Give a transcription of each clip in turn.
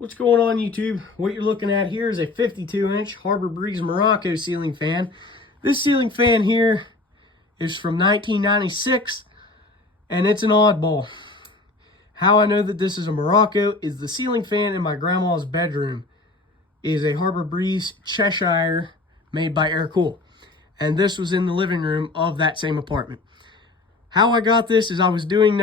What's going on, YouTube? What you're looking at here is a 52-inch Harbor Breeze Morocco ceiling fan. This ceiling fan here is from 1996, and it's an oddball. How I know that this is a Morocco is the ceiling fan in my grandma's bedroom is a Harbor Breeze Cheshire made by Aircool. And this was in the living room of that same apartment. How I got this is I was doing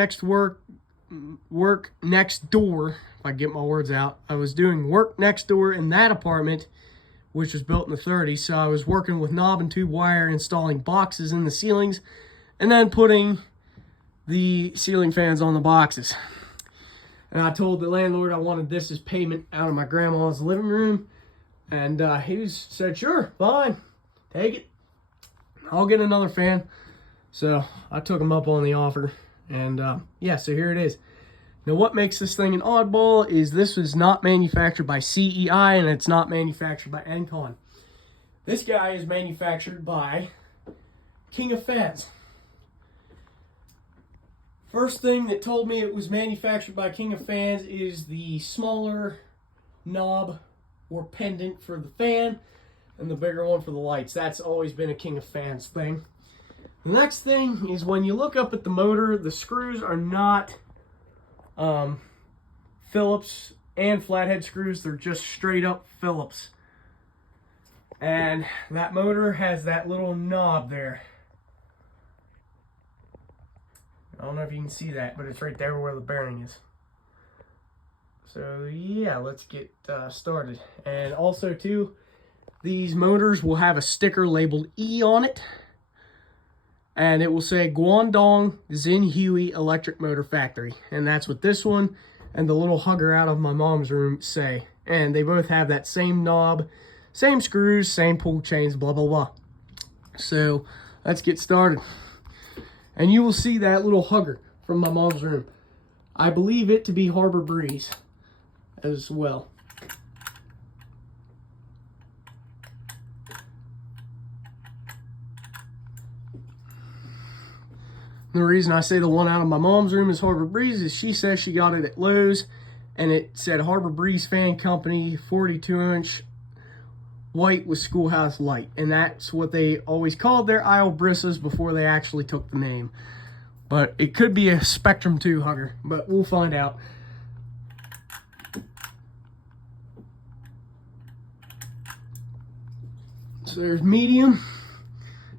work next door, if I get my words out. I was doing work next door in that apartment, which was built in the 30s. So I was working with knob and tube wire, installing boxes in the ceilings, and then putting the ceiling fans on the boxes. And I told the landlord I wanted this as payment out of my grandma's living room. And he said, sure, fine, take it. I'll get another fan. So I took him up on the offer. And yeah, so here it is. Now what makes this thing an oddball is this was not manufactured by CEI and it's not manufactured by Encon. This guy is manufactured by King of Fans. First thing that told me it was manufactured by King of Fans is the smaller knob or pendant for the fan and the bigger one for the lights. That's always been a King of Fans thing. The next thing is when you look up at the motor, the screws are not Phillips and flathead screws. They're just straight up Phillips. And that motor has that little knob there. I don't know if you can see that, but it's right there where the bearing is. So yeah, let's get started. And also too, these motors will have a sticker labeled E on it. And it will say Guangdong Xinhui Electric Motor Factory. And that's what this one and the little hugger out of my mom's room say. And they both have that same knob, same screws, same pull chains, blah, blah, blah. So let's get started. And you will see that little hugger from my mom's room. I believe it to be Harbor Breeze as well. The reason I say the one out of my mom's room is Harbor Breeze is she says she got it at Lowe's and it said Harbor Breeze Fan Company 42-inch white with schoolhouse light. And that's what they always called their aisle brisas before they actually took the name. But it could be a Spectrum 2 hugger, but we'll find out. So there's medium.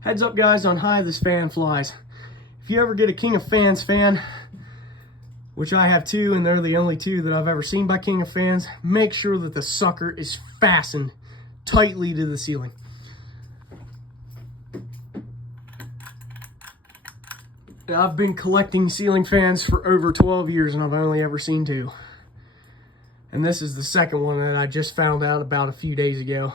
Heads up guys on high this fan flies. If you ever get a King of Fans fan, which I have two, and they're the only two that I've ever seen by King of Fans, make sure that the sucker is fastened tightly to the ceiling. Now, I've been collecting ceiling fans for over 12 years, and I've only ever seen two. And this is the second one that I just found out about a few days ago.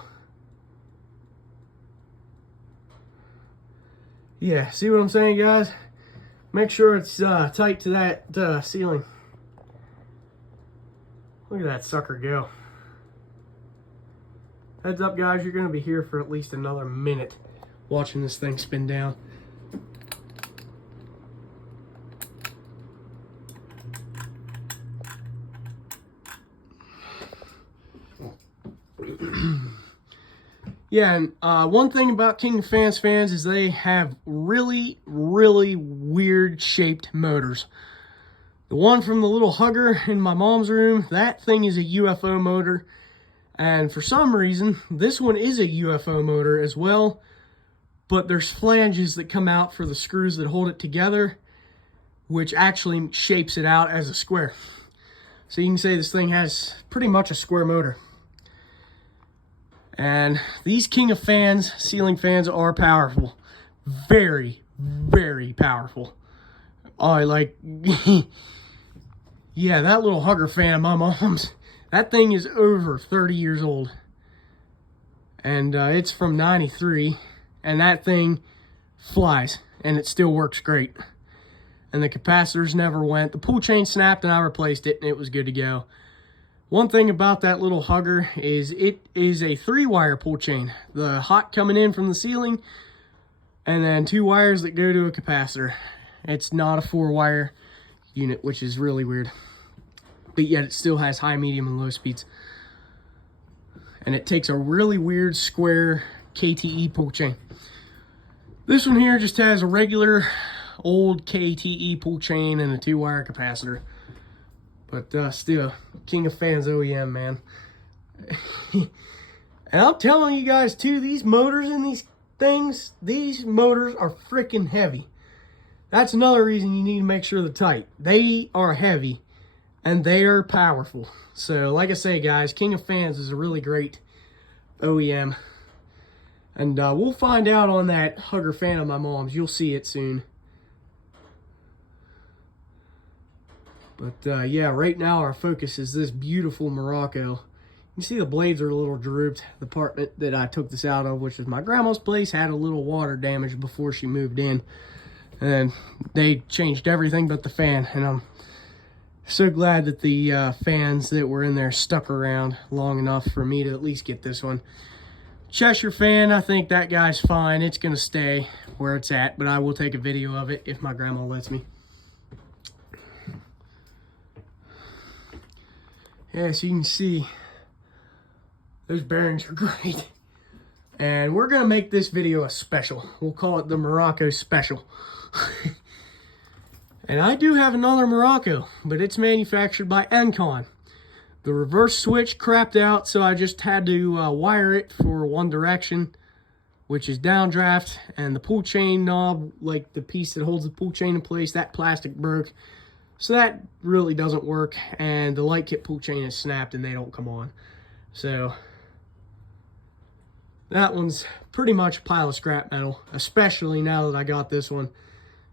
Yeah, see what I'm saying, guys? Make sure it's tight to that ceiling. Look at that sucker go. Heads up, guys, you're going to be here for at least another minute watching this thing spin down. Yeah, and one thing about King of Fans fans is they have really, really weird shaped motors. The one from the little hugger in my mom's room, that thing is a UFO motor. And for some reason, this one is a UFO motor as well. But there's flanges that come out for the screws that hold it together, which actually shapes it out as a square. So you can say this thing has pretty much a square motor. And these King of Fans ceiling fans are powerful. Very, very powerful. Oh, like, yeah, that little hugger fan of my mom's, that thing is over 30 years old. And it's from 93. And that thing flies. And it still works great. And the capacitors never went. The pull chain snapped and I replaced it and it was good to go. One thing about that little hugger is it is a 3-wire pull chain. The hot coming in from the ceiling, and then 2 wires that go to a capacitor. It's not a 4-wire unit, which is really weird. but yet it still has high, medium, and low speeds. And it takes a really weird square KTE pull chain. This one here just has a regular old KTE pull chain and a 2-wire capacitor. But still, king of fans OEM, man. And I'm telling you guys too, these motors in these things, these motors are freaking heavy. That's another reason you need to make sure they're tight. They are heavy and they are powerful. So like I say, guys, King of Fans is a really great OEM. And we'll find out on that Hugger fan of my mom's. You'll see it soon. But yeah, right now our focus is this beautiful Morocco. You see the blades are a little drooped. The part that I took this out of, which is my grandma's place, had a little water damage before she moved in. And they changed everything but the fan. And I'm so glad that the fans that were in there stuck around long enough for me to at least get this one. Cheshire fan, I think that guy's fine. It's going to stay where it's at, but I will take a video of it if my grandma lets me. Yeah, so you can see those bearings are great. And we're going to make this video a special. We'll call it the Morocco Special. And I do have another Morocco, but it's manufactured by Encon. The reverse switch crapped out, so I just had to wire it for one direction, which is downdraft, and the pull chain knob, like the piece that holds the pull chain in place, that plastic broke. So that really doesn't work, and the light kit pull chain is snapped and they don't come on. So that one's pretty much a pile of scrap metal, especially now that I got this one,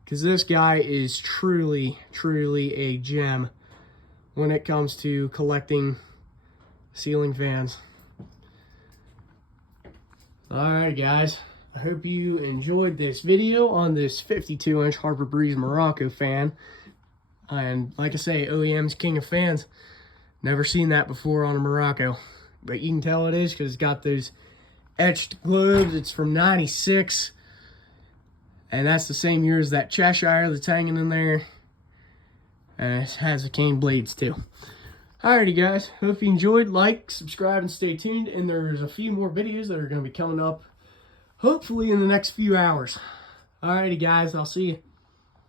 because this guy is truly, truly a gem when it comes to collecting ceiling fans. Alright guys, I hope you enjoyed this video on this 52-inch Harbor Breeze Morocco fan. And like I say, OEM's king of fans. Never seen that before on a Morocco. But you can tell it is because it's got those etched globes. It's from '96. And that's the same year as that Cheshire that's hanging in there. And it has the cane blades too. Alrighty guys, hope you enjoyed. Like, subscribe, and stay tuned. And there's a few more videos that are going to be coming up hopefully in the next few hours. Alrighty guys, I'll see you.